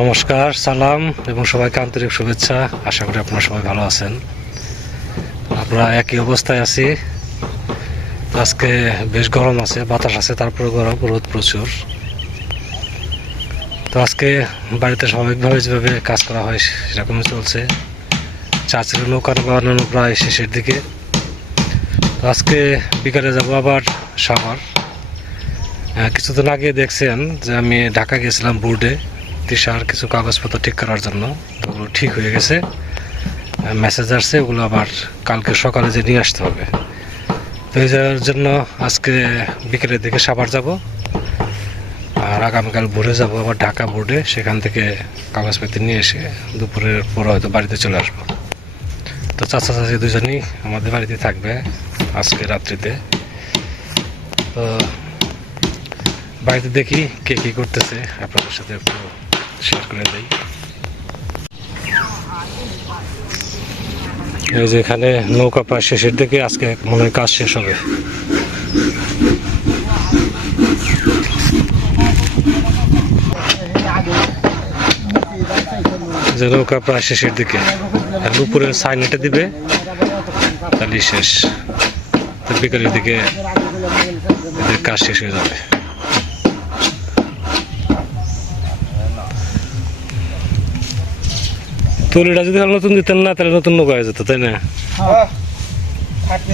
নমস্কার, সালাম এবং সবাইকে আন্তরিক শুভেচ্ছা। আশা করি আপনারা সবাই ভালো আছেন। আমরা একই অবস্থায় আছি। আজকে বেশ গরম আছে, বাতাস আছে তারপরে গরম, রোদ প্রচুর। তো আজকে বাড়িতে স্বাভাবিকভাবে যেভাবে কাজ করা হয়, সেরকমই চলছে। চাষের নৌকা বানানো প্রায় শেষের দিকে। তো আজকে বিকালে যাব আবার সাভার। কিছুদিন আগে দেখছেন যে আমি ঢাকা গেছিলাম বোর্ডে। তিসার কিছু কাগজপত্র ঠিক করার জন্য। ওগুলো ঠিক হয়ে গেছে। মেসেজ আসছে, ওগুলো আবার কালকে সকালে যে নিয়ে আসতে হবে। তো এই যার জন্য আজকে বিকেলের দিকে সাভার যাব। আর আগামীকাল ভোরে যাব আবার ঢাকা বোর্ডে, সেখান থেকে কাগজপত্র নিয়ে এসে দুপুরের পর হয়তো বাড়িতে চলে আসব। তো চাচা চাচি দুজনেই আমাদের বাড়িতে থাকবে আজকে রাত্রিতে। তো বাড়িতে দেখি কে কী করতেছে, আপনাদের সাথে একটু শেয়ার করে দেই। এই যে এখানে নৌকা প্রায় শেষের দিকে আজকে মনে হয় কাজ শেষ হবে। যে নৌকা প্রায় শেষের দিকে, আর উপরের সাইনেটা দিবে তাহলে শেষ। বিকালের দিকে কাজ শেষ হয়ে যাবে। তলিটা যদি নতুন দিতেন না, তাহলে নতুন নৌকা হয়ে যেত, তাই না? খাটনি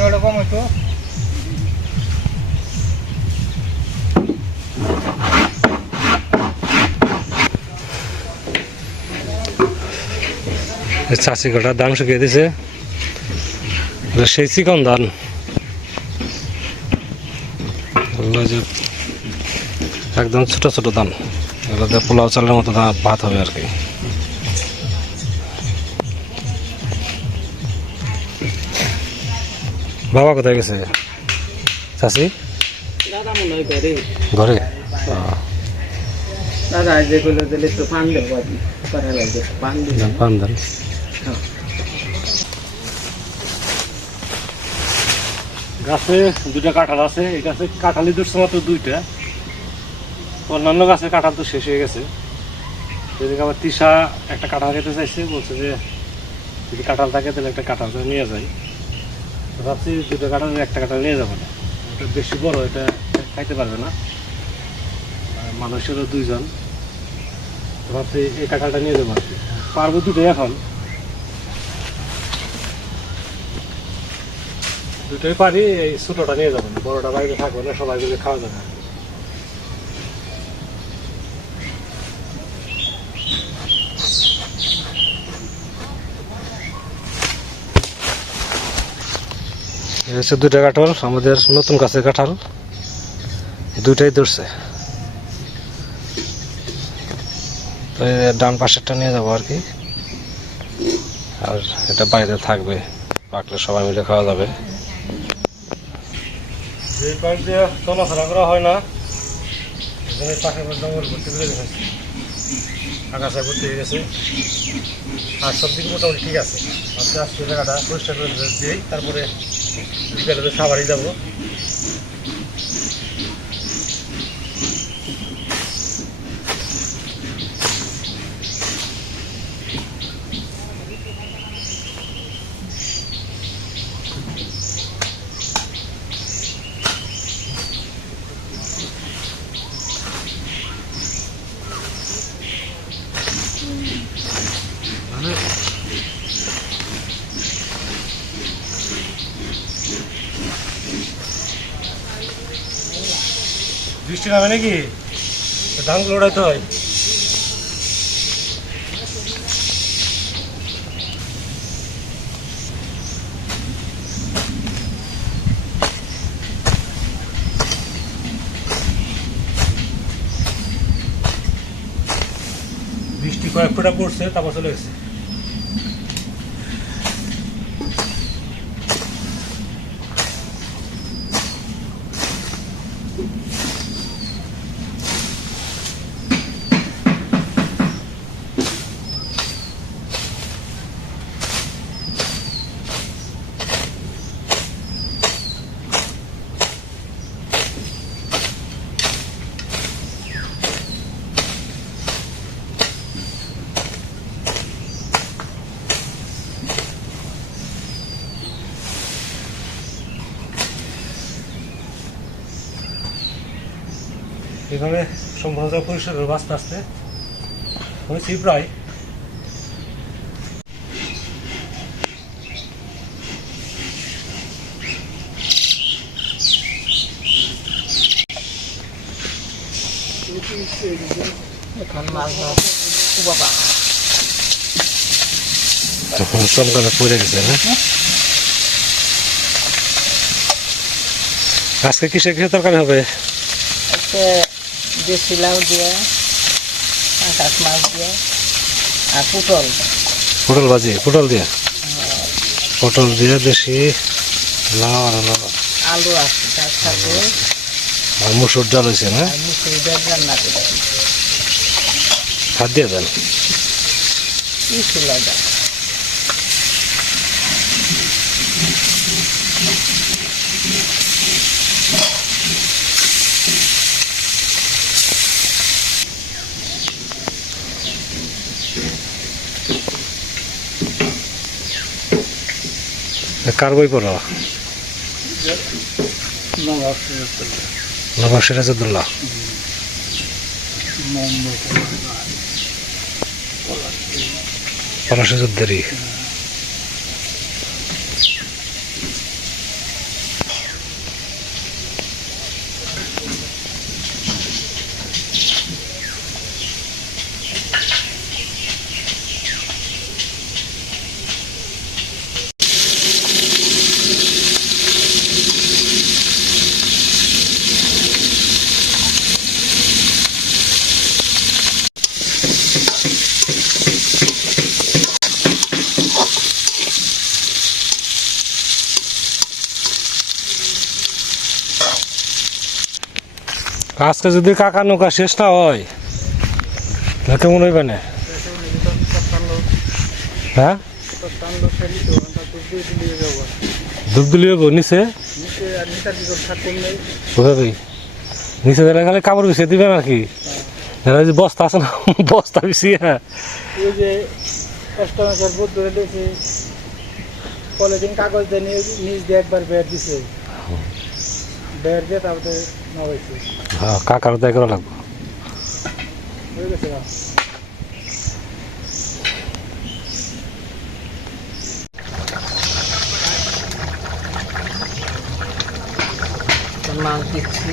এই চাষি কটা ধান শুকিয়ে দিছে। সেই চিকন ধান। যে একদম ছোট ছোট ধান। এগুলোতে পোলাও চালের মতো ভাত হবে আর কি। বাবা কোথায় গেছে? চাষি মনে হয় ঘরে দাদা যেগুলো দিলে তো পান দেবো পান ধান গাছে দুটা কাঁঠাল আছে এই গাছে কাঁঠালি ধরছে মাত্র দুইটা। অন্যান্য গাছের কাঁঠাল তো শেষ হয়ে গেছে। সেদিকে আবার তিসা একটা কাঁঠাল খেতে চাইছে বলছে যে যদি কাঁঠাল থাকে তাহলে একটা কাঁঠাল নিয়ে যাই। তো ভাবছি দুটো কাঁঠাল, একটা কাঁঠাল নিয়ে যাব না। বেশি বড়, এটা খাইতে পারবে না। মানুষেরও দুইজন। তো ভাবছি এই কাঁঠালটা নিয়ে যাব আর পারব দুটোই এখন। দুটোই পারি, এই ছোটোটা নিয়ে যাব না, বড়টা বাইরে থাকবে না, সবাই মিলে খাওয়া যাবে। হচ্ছে দুইটা কাঁঠাল, আমাদের নতুন গাছের কাঁঠাল। দুইটাই ধরছে। তো ডান পাশেরটা নিয়ে যাব আর কি। আর এটা বাইরে থাকবে। পাকলে সবাই মিলে খাওয়া যাবে। যে পাশ দিয়ে চলাফেরা করা হয় না, এখানে জঙ্গল ভর্তি করে রেখেছে আকাশে ভর্তি হয়ে গেছে। আর সব দিক মোটামুটি ঠিক আছে। আজকে আজকে জায়গাটা পরিষ্কার করে দিই তারপরে বিকালে সাবারই যাব। বৃষ্টি নামে নাকি? ধানগুলো ওড়াইতে হয়। বৃষ্টি কয়েক ফোঁটা পড়ছে তারপর চলে গেছে। এভাবে সম্পূর্ণ পরিষ্কার করব আস্তে আস্তে হয়েছি প্রায় এখন চমকানো পড়ে গেছে না? আজকে কিসে কিসে তরকারি হবে? দেশি লাউ দিয়ে আকাশ মাছ দিয়ে। আর পুটল। পটল ভাজি পটল দিয়ে? পটল দিয়ে দেশি লাউ আর আলু আছে তার সাথে আর মুসুর ডাল হয়েছে না? মুসুরি ডাল রান্না করে। হাত দিয়ে দেন। কি ছিল ওটা? কার বই পড়ো? নবাব সিরাজউদ্দৌলা। পলাশি আজকে যদি কাকা নৌকা শেষ না হয়, তাহলে কেমন হইবে না? হ্যাঁ? ডুব দিলি হব নিচে? বুঝাবি নিচে দিলে গেলে কাপড় বিছিয়ে দিবে নাকি যে বস্তা আছে না, বস্তা বিছিয়ে হ্যাঁ। কাগজ দিয়ে নিচ দিয়ে একবার বের দিছে। বের দিয়ে তারপরে নবাইছে হ্যাঁ কাকার দেয় করা লাগবে। হয়ে গেছে মাছ দিচ্ছি।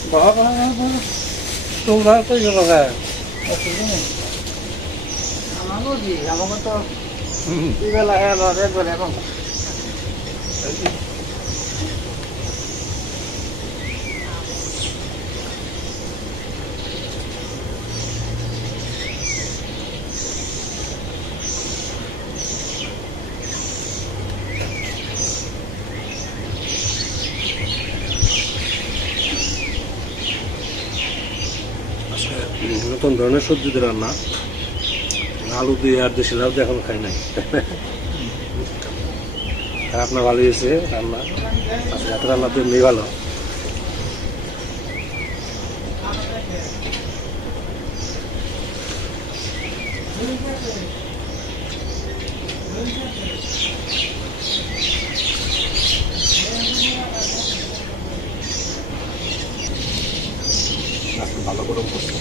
বাবা বাবা বাবা তোমরা তো গেলো অসুবিধা নেই আমারও কি আমাকে তো দুবেলা এলো একবার এখন নতুন ধরনের সবজি দিয়ে রান্না। আলু দিয়ে আর দেশি লাউ দিয়ে এখন খাই নাই। রান্না আপনার ভালো হয়েছে রান্না। আজকে এত রান্না তো ভালো ভালো গরম করছে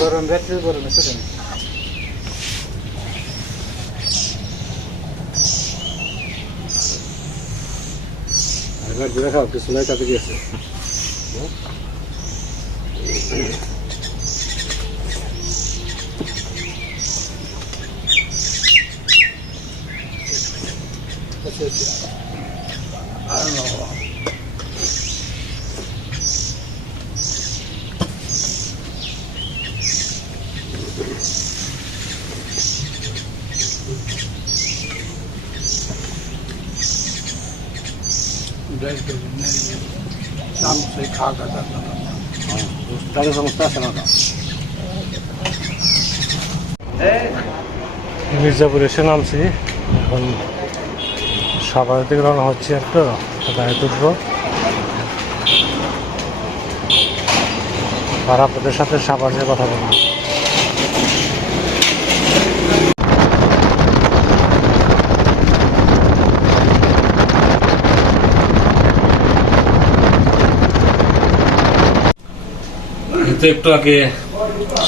গরম রাত্রে গরমে ছোট এবার যেটা খাও কিছু নাই কাজে গেছে তাদের সমস্যা আছে না মির্জাপুর এসে নামছি। এখন সাভারের দিকে রওনা হচ্ছে একটা গাড়ি তুলবো আর আপনাদের সাথে সাভার নিয়ে কথা বলব। একটু আগে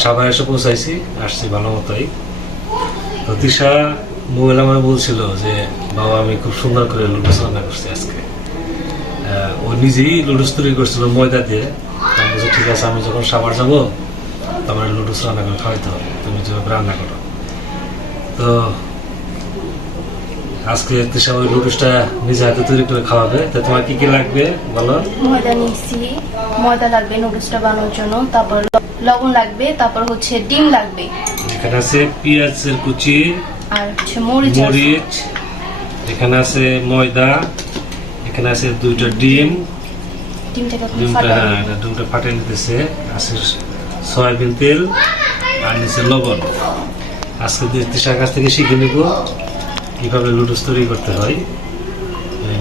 সাভার এসে পৌঁছাইছি, আসছি ভালো মতোই। তিশা মোবাইল আমায় বলছিল যে, বাবা, আমি খুব সুন্দর করে লুডুস রান্না করছি আজকে। ও নিজেই লুডুস তৈরি করছিল ময়দা দিয়ে। আমি ঠিক আছে, আমি যখন সাভার যাব, তোমার লুডুস রান্না করে খাওয়াইতে হবে তুমি যেভাবে রান্না করো। তো আজকে তিশা ওই লুডুসটা নিজে হাতে তৈরি করে খাওয়াবে। তো তোমার কি কি লাগবে, বলো? ময়দা নিচ্ছি ময়দা লাগবে নুডলসটা বানানোর জন্য। তারপর লবণ লাগবে। তারপর হচ্ছে ডিম লাগবে। এখানে আছে পেঁয়াজের কুচি আর হচ্ছে মরিচ মরিচ এখানে আছে ময়দা এখানে আছে দুইটা ডিম। ডিমটা হ্যাঁ ডিমটা ফাটিয়ে নিতেছে আছে সয়াবিন তেল আর নিচে লবণ। আজকে তিসার কাছ থেকে শিখে নিব কীভাবে লুডুস তৈরি করতে হয়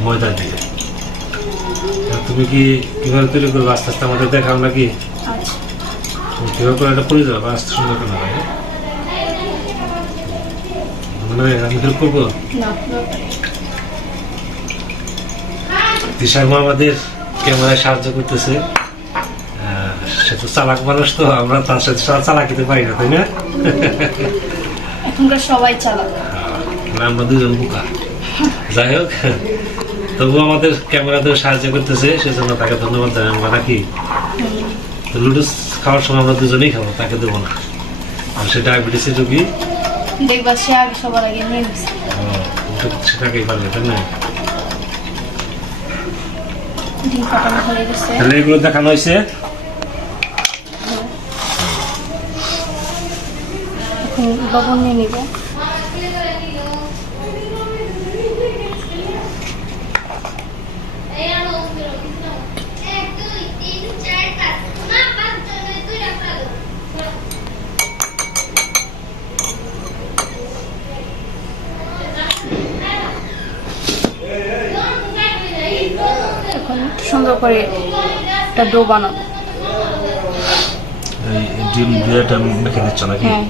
ময়দা দিয়ে। তুমি কি কীভাবে তৈরি করব? আস্তে আস্তে আমাদের দেখাও নাকি? আচ্ছা। কীভাবে করে এটা পড়ে যাবে আস্তে সুন্দর করে হয় মানে আমি হেল্প করব? আমাদের ক্যামেরায় সাহায্য করতেছে। সে তো চালাক মানুষ তো আমরা তার সাথে চালাকিতে পারি না তাই না? এখনকার সবাই চালাক। আমরা দুজন বোকা। যাই হোক তবুও আমাদের ক্যামেরাতে সাহায্য করতেছে সেজন্য তাকে ধন্যবাদ জানাই আমরা নাকি লুডুস খাওয়ার সময় আমরা দুজনেই খাব তাকে দেবো না। আর সে ডায়াবেটিসের রোগী। দেখবা সে আগে সবার আগে নিয়ে নিচ্ছে সেটাকেই পারবে তাই না? ডিম ফাটানো গেছে। তাহলে এগুলো দেখানো হয়েছে? লবণ নিয়ে নিব এখন সুন্দর করে একটা ডো বানাবো। এই ডিম মেখে দিচ্ছ নাকি? হ্যাঁ।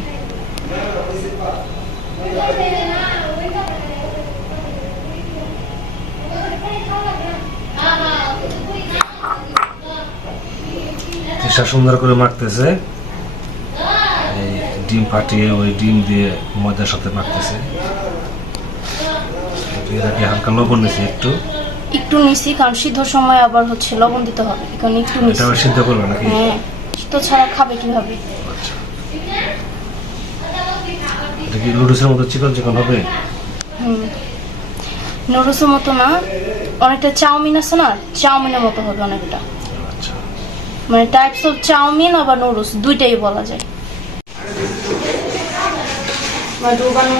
সুন্দর করে মাখতেছে। এই ডিম ফাটিয়ে ওই ডিম দিয়ে ময়দার সাথে মাখতেছে। হালকা লবণ নিয়েছি একটু। একটু নিছি কারণ সিদ্ধ সময় আবার হচ্ছে লবণ দিতে হবে কারণ একটু এটা নিছি। আবার সিদ্ধ করবে নাকি? হ্যাঁ সিদ্ধ ছাড়া খাবে কীভাবে? আচ্ছা। এটা কি লুডুসের মতো চিকন চিকন হবে? হুম। নুডলসের মতো না অনেকটা চাউমিন আছে না চাউমিনের মতো হবে অনেকটা। আচ্ছা। মানে টাইপস অফ চাউমিন আবার নুডলস দুইটাই বলা যায়। আমার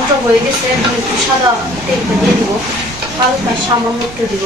ডো হয়ে গেছে সাদা তেলটা দিয়ে দিব হালকা সামান্য একটু দিব।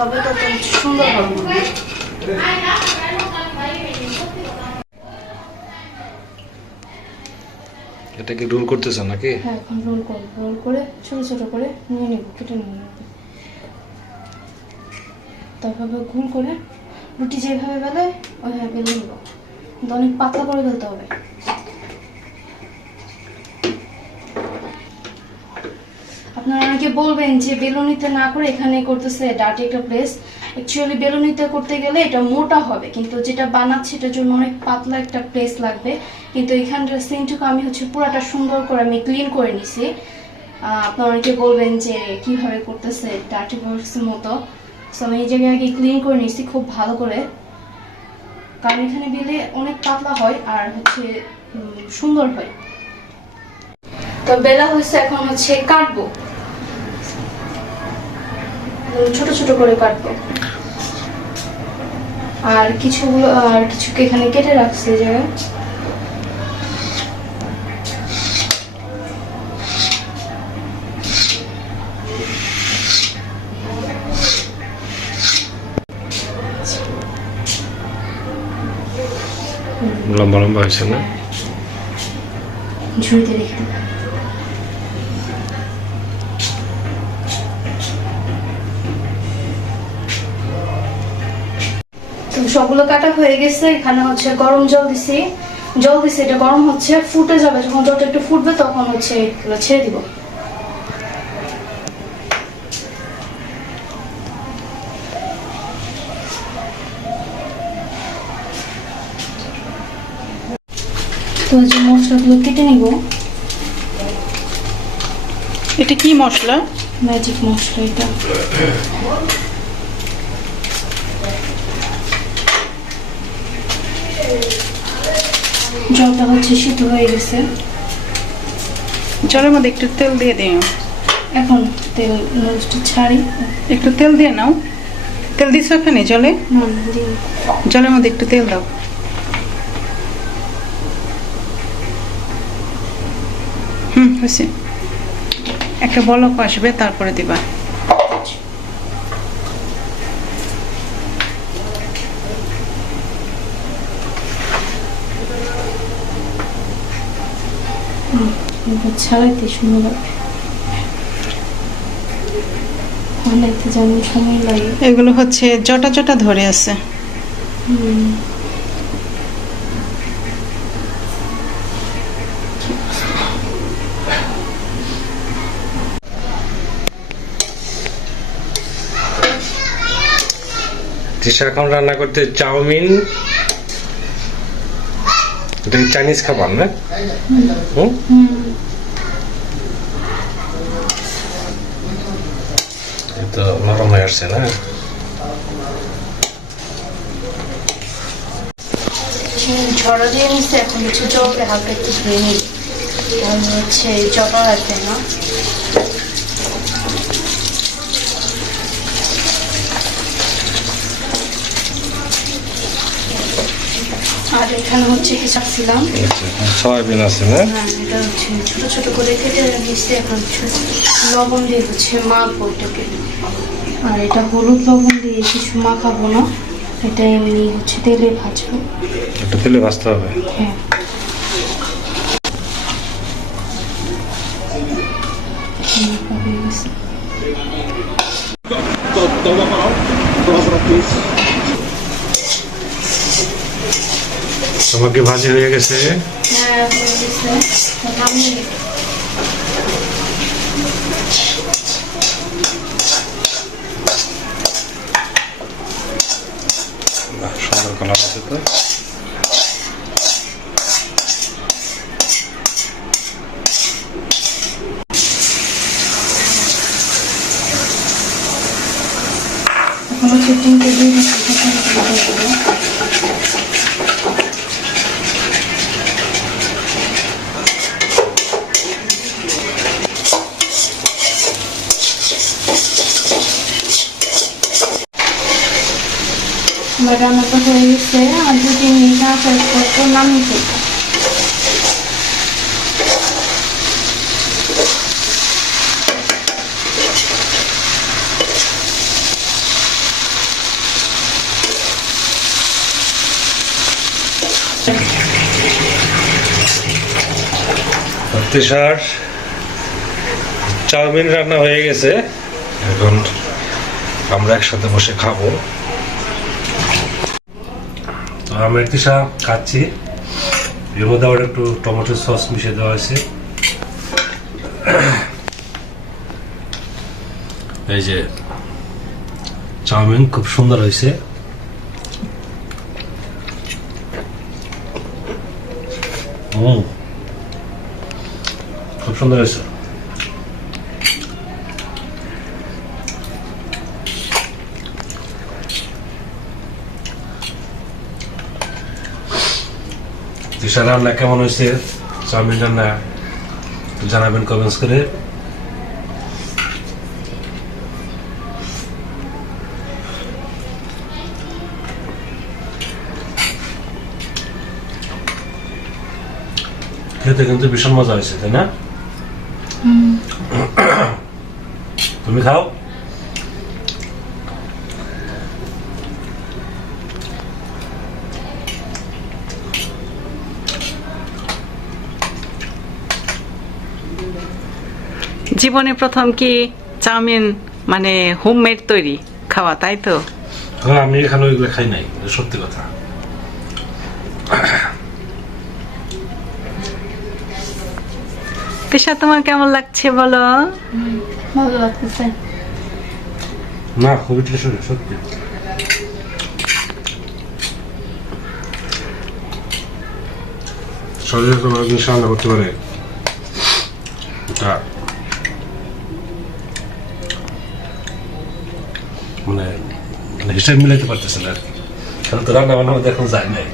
করে মাখাবে তত সুন্দর হবে। মনে হয়। এটা কি রোল করতেছো নাকি? হ্যাঁ এখন রোল করব। রোল করে ছোট ছোট করে নিয়ে নেব কেটে নিয়ে নেব। তারপরে ঘুল করে রুটি যেভাবে বেলে ওইভাবে বেলে নেব। কিন্তু অনেক পাতলা করে বেলতে হবে। আপনারা অনেকে বলবেন যে বেলুনিতে না করে এখানে করতেছে ডাটি একটা প্লেস অ্যাকচুয়ালি বেলুনিতে করতে গেলে এটা মোটা হবে, কিন্তু যেটা বানাচ্ছি এটার জন্য অনেক পাতলা একটা প্লেস লাগবে। কিন্তু এখানটার সিনটুকু আমি হচ্ছে পুরাটা সুন্দর করে আমি ক্লিন করে নিছি। আপনারা অনেকে বলবেন যে কীভাবে করতেছে ডাটি বক্সের মতো। সো আমি এই জায়গায় আগে ক্লিন করে নিছি খুব ভালো করে। কারণ এখানে বেলে অনেক পাতলা হয় আর হচ্ছে সুন্দর হয়। তো বেলা হয়েছে এখন হচ্ছে কাটবো। ছোট ছোট করে কাটবো। আর কিছুগুলো আর কিছুকে এখানে কেটে রাখছি জায়গায়। লম্বা লম্বা হয়েছে না? ঝুড়িতে রেখে দেবো সবগুলো কাটা হয়ে গেছে এখানে হচ্ছে গরম জল দিছি। জল দিছি এটা গরম হচ্ছে ফুটে যাবে যখন জলটা একটু ফুটবে তখন হচ্ছে এগুলো ছেড়ে দিব। তো যে মশলাগুলো কেটে নিব। এটা কি মশলা? ম্যাজিক মশলা এটা। জলটা হচ্ছে সিদ্ধ হয়ে গেছে। জলের মধ্যে একটু তেল দিয়ে দিও। এখন তেল মরিচটা ছাড়ি। একটু তেল দিয়ে নাও। তেল দিছো এখানে জলে। জলের মধ্যে একটু তেল দাও। হুম হয়েছে। একটা বলক আসবে তারপরে দিবা। ছাড়াইতে বানাইতে যেমন সময় লাগে। এগুলো হচ্ছে জটা জটা ধরে আছে। তৃষা এখন রান্না করতে চাউমিন এটা চাইনিজ খাবার না? হুম হুম এই তো নরম হয়ে আসছে, না? ঝড়া দিয়ে নিচ্ছে, এখন হচ্ছে জলটা হালকা একটু ধুয়ে নিই। হচ্ছে জটা রাখবে না? আর এখানে হচ্ছে কি চাচ্ছিলাম সয়াবিন আছে না হ্যাঁ এটা হচ্ছে ছোট ছোট করে কেটে রেখেছি এখন লবণ দিয়ে হচ্ছে মাখবো এটাকে আর এটা হলুদ লবণ দিয়ে কিছু মাখাবো না এটা এমনি হচ্ছে তেলে ভাজবো একটু তেলে ভাজতে হবে হ্যাঁ হয়ে গেছে। তোমার কি ভাজি হয়ে গেছে। হ্যাঁ হয়ে সুন্দর কালার আছে তো। তখন এটা আমার রান্নাটা হয়ে গেছে আর দু তিন মিনিট আচার করতে নামিয়ে ফেলব তৃষার চাউমিন রান্না হয়ে গেছে। এখন আমরা একসাথে বসে খাব। আমরা তৃষা খাচ্ছি। এর মধ্যে আবার একটু টমেটো সস মিশিয়ে দেওয়া হয়েছে। এই যে চাউমিন খুব সুন্দর হয়েছে। খুব সুন্দর হয়েছে। দিশা রান্না কেমন হয়েছে? চাউমিন রান্না জানাবেন কমেন্টস করে। খেতে কিন্তু ভীষণ মজা হয়েছে তাই না? তুমি খাও? জীবনে প্রথম কি চাউমিন মানে হোমমেড তৈরি খাওয়া তাই তো? হ্যাঁ আমি এখানে ওইগুলো খাই নাই সত্যি কথা। পেশা তোমার কেমন লাগছে বলো? ভালো লাগতেছে। না খুবই টেস্ট সত্যি। শরীরে তোমার জিনিস রান্না করতে পারে। এটা মানে মানে হিসাব মিলাইতে পারতেছে না আর কি। কারণ তো রান্না বান্না এখন যায় নাই।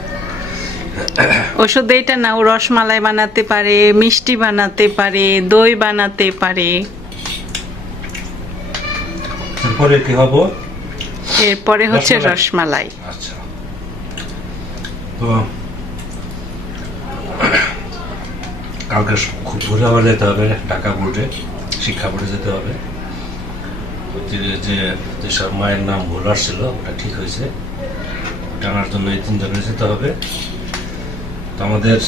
ও শুধু এটা না ও রসমালাই বানাতে পারে মিষ্টি বানাতে পারে দই বানাতে পারে। তারপরে কি হব? এরপরে হচ্ছে রসমালাই। আচ্ছা। তো কালকে খুব ভোরে আবার যেতে হবে ঢাকা বোর্ডে শিক্ষা বোর্ডে যেতে হবে। যে- যেসব মায়ের নাম ভুল আসছিল, ওটা ঠিক হয়েছে। টানার জন্য এই তিনজনে যেতে হবে। তো আমাদের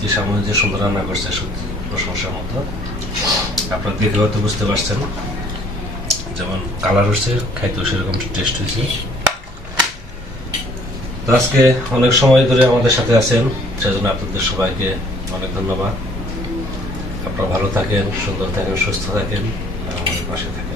যে সামনে যে সুন্দর রান্না করছে, সত্যি প্রশংসার মতো। আপনারা দেখে হয়তো বুঝতে পারছেন, যেমন কালার হচ্ছে, খাইতেও সেরকম টেস্ট হয়েছে। তো আজকে অনেক সময় ধরে আমাদের সাথে আছেন, সেজন্য আপনাদের সবাইকে অনেক ধন্যবাদ। আপনারা ভালো থাকেন, সুন্দর থাকেন, সুস্থ থাকেন আমাদের পাশে থাকেন।